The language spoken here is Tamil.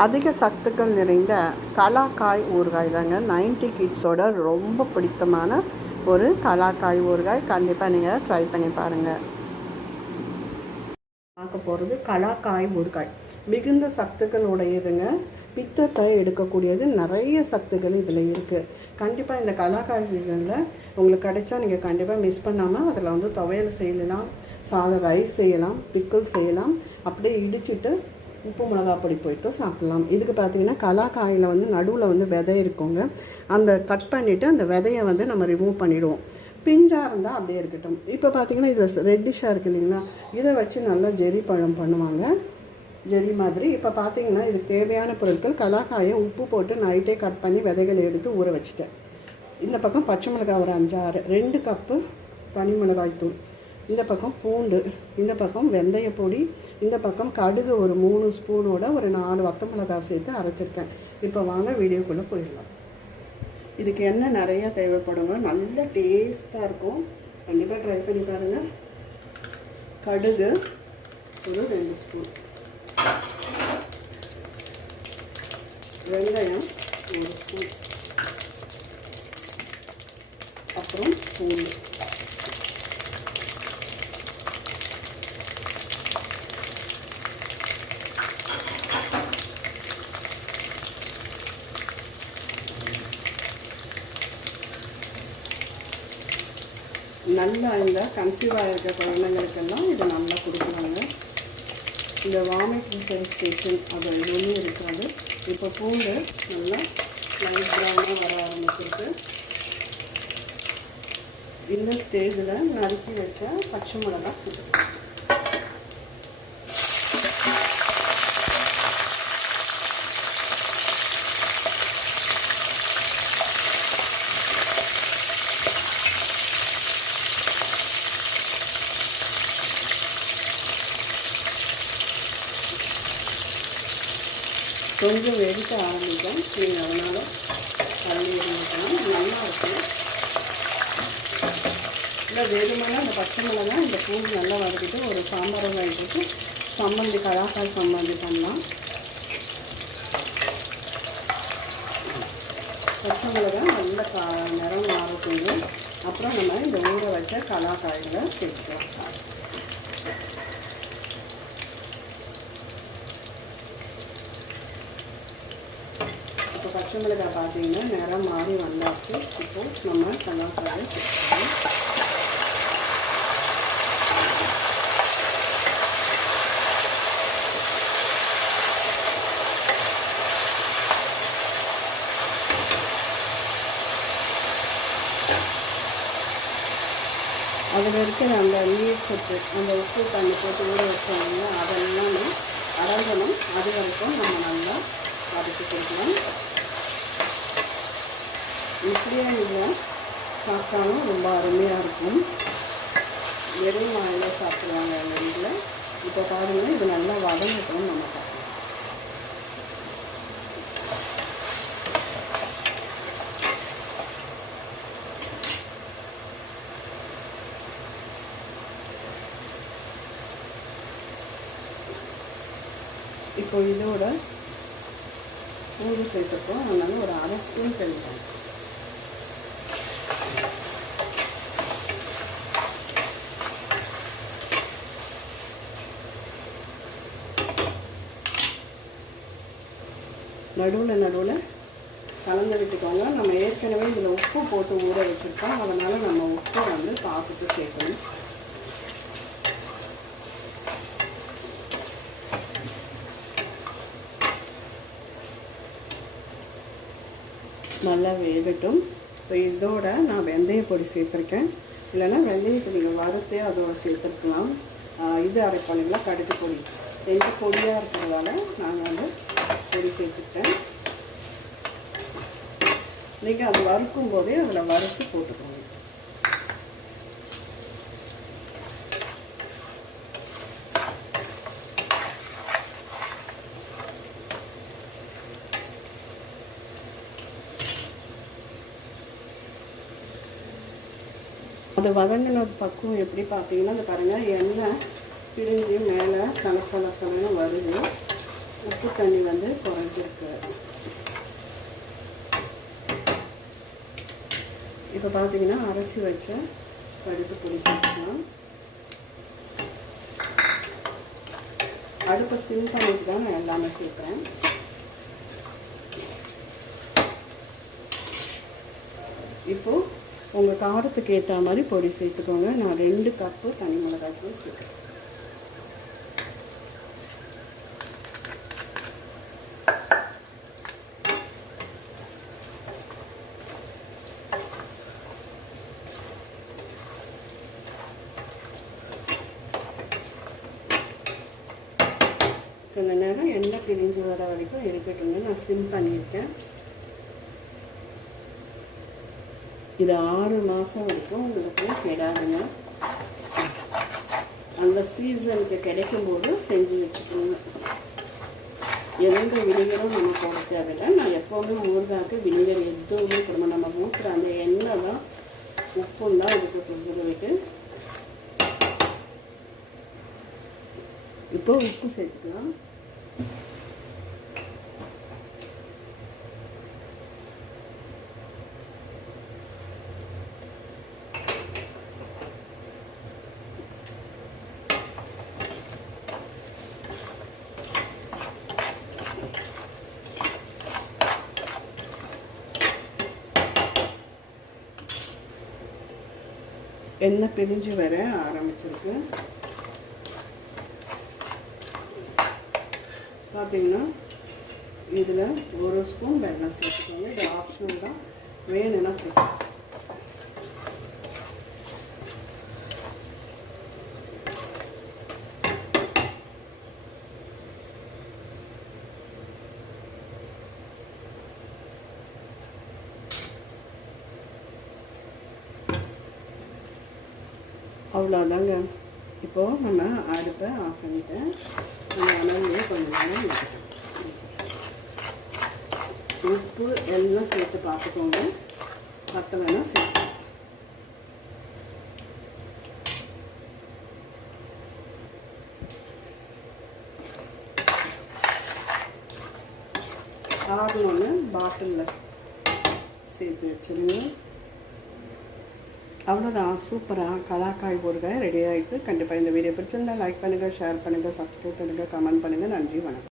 அதிக சத்துக்கள் நிறைந்த கலாக்காய் ஊறுகாய் தாங்க. நைன்டி கிட்ஸோட ரொம்ப பிடித்தமான ஒரு கலாக்காய் ஊறுகாய். கண்டிப்பாக நீங்கள் ட்ரை பண்ணி பாருங்கள் பார்க்க போகிறது கலாக்காய் ஊறுகாய். மிகுந்த சத்துக்கள் உடையதுங்க. பித்தத்தை எடுக்கக்கூடியது நிறைய சத்துக்கள் இதில் இருக்குது கண்டிப்பாக இந்த கலாக்காய் சீசனில் உங்களுக்கு கிடைச்சா நீங்கள் கண்டிப்பாக மிஸ் பண்ணாமல் அதில் வந்து துவையல் செய்யலாம். சாதம் ரைஸ் செய்யலாம் பிக்கிள் செய்யலாம். அப்படியே இடிச்சிட்டு உப்பு மிளகா பொடி போயிட்டு சாப்பிட்லாம். இதுக்கு பார்த்தீங்கன்னா கலாக்காயில் வந்து நடுவில் வந்து விதை இருக்குங்க. அந்த கட் பண்ணிவிட்டு அந்த விதையை வந்து நம்ம ரிமூவ் பண்ணிவிடுவோம் பிஞ்சாக இருந்தால் அப்படியே இருக்கட்டும். இப்போ பார்த்தீங்கன்னா இதில் ரெட்டிஷாக இருக்குது இல்லைங்களா? இதை வச்சு நல்லா ஜெரி பழம் பண்ணுவாங்க. ஜெரி மாதிரி. இப்போ பார்த்தீங்கன்னா இதுக்கு தேவையான பொருட்கள் கலாக்காயை உப்பு போட்டு நைட்டே கட் பண்ணி விதைகளை எடுத்து ஊற வச்சுட்டேன். இந்த பக்கம் பச்சை மிளகாய் ஒரு அஞ்சாறு ரெண்டு கப்பு தனி மிளகாய் தூள் இந்த பக்கம் பூண்டு இந்த பக்கம் வெந்தய பொடி இந்த பக்கம் கடுகு ஒரு மூணு ஸ்பூனோட ஒரு நாலு வத்த மிளகாய் சேர்த்து அரைச்சிருக்கேன். இப்போ வாங்க வீடியோக்குள்ளே போயிடலாம். இதுக்கு எண்ணெய் நிறையா தேவைப்படுங்க. நல்ல டேஸ்ட்டாக இருக்கும். கண்டிப்பாக ட்ரை பண்ணி பாருங்கள் கடுகு ஒரு ரெண்டு ஸ்பூன். வெங்காயம் ஒரு ஸ்பூன். அப்புறம் பூண்டு. நல்லா இந்த கன்சீவ் ஆகிருக்க குழந்தைங்களுக்கெல்லாம் இதை நல்லா கொடுக்குறாங்க. இந்த வாமிட்டிங் சென்சேஷன் அது எதுவுமே இருக்காது. இப்போ பூண்டு நல்லா லைட் ப்ரௌனாக வர ஆரம்பிச்சிருக்கு. இந்த ஸ்டேஜில் நறுக்கி வச்ச பச்சை மிளகா கொஞ்சம் வெடிக்க ஆரம்பிக்கும். நீங்கள் அதனால் தள்ளி இருந்துக்கலாம் நல்லா இருக்கும் இல்லை வெறுமனா அந்த பச்சை மிளகா இந்த பூண்டு நல்லா வதக்கிட்டு ஒரு சாம்பார் வாங்கிட்டு சம்மந்தி கலாக்காய் சம்மந்தி பண்ணலாம். பச்சை மிளகா நல்ல கா நிறம் மாறக்குங்க அப்புறம் நம்ம இந்த ஊற வச்ச கலாக்காய்களை சேர்த்துக்கலாம். பச்சை மிளகாய் பார்த்தீங்கன்னா நிறம் மாறி வந்தாச்சு. இப்போ நம்ம கல்லாக்காயை சேர்த்துக்கலாம். அதில் இருக்கிற அந்த நீர் சத்து அந்த உப்பு தண்ணி போட்டு ஊற வச்சோம்னா அதெல்லாம் அடங்கணும். அது வரைக்கும் நம்ம நல்லா வதக்கி கொடுக்கணும் இப்படியே இல்லை சாப்பிட்டாலும் ரொம்ப அருமையாக இருக்கும். வெறும் வாயில் சாப்பிடுவாங்க எங்கள் வீட்டில் இப்போ பாருங்கள் இது நல்லா வதங்கட்டும் நம்ம இப்போ இதோட பூண்டு சேர்த்துப்போம் அதனால ஒரு அரை ஸ்பூன் தெளிப்பேன் நடுவில் நடுவில் கலந்து விட்டுக்கோங்க. நம்ம ஏற்கனவே இதில் உப்பு போட்டு ஊற வச்சுருக்கோம். அதனால் நம்ம உப்பை வந்து பார்த்துட்டு சேர்க்கணும். நல்லா வேகட்டும். இப்போ இதோட நான் வெந்தய பொடி சேர்த்துருக்கேன். இல்லைன்னா வெந்தயத்தை நீங்கள் வறுத்தே அதோட சேர்த்துருக்கலாம். இது அரைப்பானுங்களா கடுகு பொடி. ரெண்டு பொடியாக இருக்கிறதால நாங்கள் வந்து பொடி சேர்த்துட்டேன் நீங்கள் அது வறுக்கும் போதே அதில் வறுத்து போட்டுக்கோங்க. அது வதங்கின பக்குவம் எப்படி பார்த்தீங்கன்னா அந்த பாருங்கள் எண்ணெய் பிரிஞ்சு மேலே சலசல சலன்னு வருது. உப்பு தண்ணி வந்து குறைஞ்சிருக்கு. இப்போ பார்த்தீங்கன்னா அரைச்சி வச்ச கடுப்பு பொடி சேர்த்துக்கலாம். அடுப்பை சிம் பண்ணிட்டு தான் நான் எல்லாமே சேர்க்குறேன். இப்போது உங்கள் காரத்துக்கு ஏற்ற மாதிரி பொடி சேர்த்துக்கோங்க. நான் ரெண்டு கப்பு தனி மிளகாய்க்கும் சேர்க்குறேன் கொஞ்ச நேரம் எண்ணெய் பிரிஞ்சு வர வரைக்கும் இருக்கட்டுங்க நான் சிம் பண்ணியிருக்கேன். இது ஆறு மாதம் வரைக்கும் உங்களுக்கு கெடாதுங்க. அந்த சீசனுக்கு கிடைக்கும்போது செஞ்சு வச்சுக்கோங்க. எந்த வினிகரும் நம்ம போட தேவையில்லை. நான் எப்போவுமே ஊறுகாய்க்கு வினிகர் எதுவுமே கொடுமை நம்ம ஊற்றுற அந்த எண்ணெய் தான் உப்பும் தான் இதுக்கு கொடுத்துருவிட்டு இப்போ உப்பு சேர்த்துக்கலாம். எண்ணெய் பிரிஞ்சு வர ஆரம்பிச்சிருக்கு. பார்த்தீங்கன்னா இதில் ஒரு ஸ்பூன் வெள்ளம் சேர்த்துக்கோங்க. இது ஆப்ஷன் தான். வேணும்னா சேர்த்துக்கோங்க அவ்வளோதாங்க. இப்போது நம்ம அடுப்பை ஆஃப் பண்ணிட்டேன். நம்ம அனல்லையே கொஞ்சம் நேரம் உப்பு எல்லாம் சேர்த்து பார்த்துக்கோங்க. பத்த வேணால் சேர்த்து. ஆறணுன்னு பாட்டிலில் சேர்த்து வச்சுருங்க. அவ்வளோதான் சூப்பராக கலாக்காய் ஊறுகாய் ரெடி ஆகிட்டு கண்டிப்பாக இந்த வீடியோ பிடிச்சிருந்தால் லைக் பண்ணுங்கள் ஷேர் பண்ணுங்கள் சப்ஸ்கிரைப் பண்ணுங்கள் கமெண்ட் பண்ணுங்கள் நன்றி வணக்கம்.